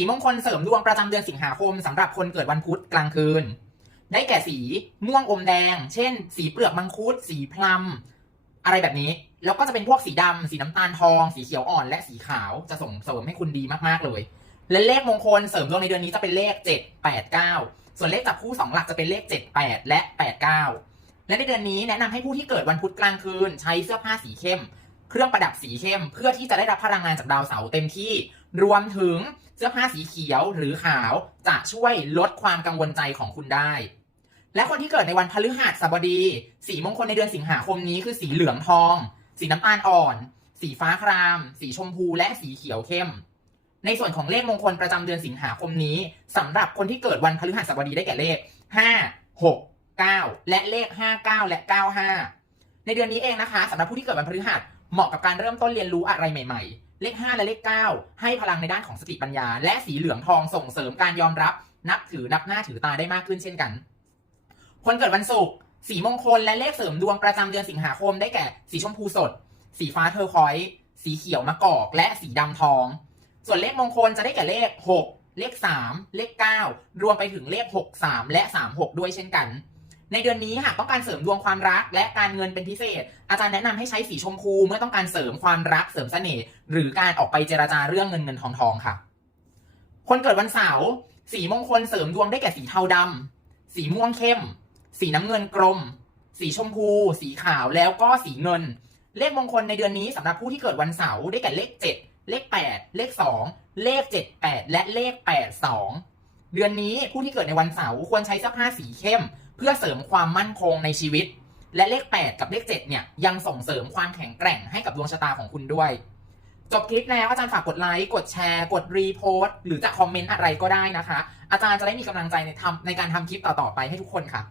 สีมงคลเสริมดวงประจำเดือนสิงหาคมสำหรับคนเกิดวันพุธกลางคืน ได้แก่สีม่วงอมแดง เช่น สีเปลือกมังคุด สีพลัมอะไรแบบนี้ แล้วก็จะเป็นพวกสีดำสีน้ำตาลทอง สีเขียวอ่อน และสีขาวจะส่งเสริมให้คุณดีมากๆเลย และเลขมงคลเสริมดวงในเดือนนี้จะเป็นเลข 7 8 9 ส่วนเลขจับคู่ 2 หลักจะเป็นเลข 7 8 และ 8 9 และในเดือนนี้แนะนำให้ผู้ที่เกิดวันพุธกลางคืน ใช้เสื้อผ้าสีเข้ม เครื่องประดับสีเข้ม เพื่อที่จะได้รับพลังงานจากดาวเสาร์เต็มที่ รวมถึงเสื้อผ้าสีเขียวหรือขาวจะช่วยลดความกังวลใจของคุณได้ และคนที่เกิดในวันพฤหัสบดี สีมงคลในเดือนสิงหาคมนี้คือสีเหลืองทอง สีน้ำตาลอ่อน สีฟ้าคราม สีชมพูและสีเขียวเข้ม ในส่วนของเลขมงคลประจำเดือนสิงหาคมนี้สำหรับคนที่เกิดวันพฤหัสบดีได้แก่เลข 5 6 9 และเลข 59 และ 95 ในเดือนนี้เองนะคะสำหรับผู้ที่เกิดวันพฤหัสเหมาะกับการเริ่มต้นเรียนรู้อะไรใหม่ ๆ เลข 5 และเลข 9 ให้พลังในด้านของสติปัญญา และสีเหลืองทองส่งเสริมการยอมรับ นับถือนับหน้าถือตาได้มากขึ้นเช่นกัน คนเกิดวันศุกร์สีมงคลและเลขเสริมดวงประจำเดือนสิงหาคมได้แก่ สีชมพูสด สีฟ้าเทอร์คอยสีเขียวมะกอก และสีดำทอง ส่วนเลขมงคลจะได้แก่เลข 6 เลข 3 เลข 9 รวมไปถึงเลข 6 3 และ 36 ด้วยเช่นกัน ในเดือนนี้หากต้องการเสริมดวงความรัก และการเงินเป็นพิเศษ อาจารย์แนะนำให้ใช้สีชมพูเมื่อต้องการเสริมความรักเสริมเสน่ห์หรือการออกไปเจราจาเรื่องเงินเงินทองทองค่ะ คนเกิดวันเสาร์สีมงคลเสริมดวงได้แก่สีเทาดำสีม่วงเข้ม สีน้ำเงินกลม สีชมพู สีขาวแล้วก็สีเงิน เลขมงคลในเดือนนี้สำหรับผู้ที่เกิดวันเสาร์ได้แก่เลข 7 เลข 8 เลข 2 เลข 7 8 และเลข 8 2 เดือนนี้ผู้ที่เกิดในวันเสาร์ควรใช้เสื้อผ้าสีเข้ม เพื่อเสริมความมั่นคงในชีวิต และเลข 8 กับเลข7เนี่ยยังส่งเสริมความแข็งแกร่งให้กับดวงชะตาของคุณด้วย จบคลิปแล้วอาจารย์ฝากกดไลค์กดแชร์กดรีโพสต์หรือจะคอมเมนต์อะไรก็ได้นะคะ อาจารย์จะได้มีกำลังใจในทำในการทำคลิปต่อๆไปให้ทุกคนค่ะ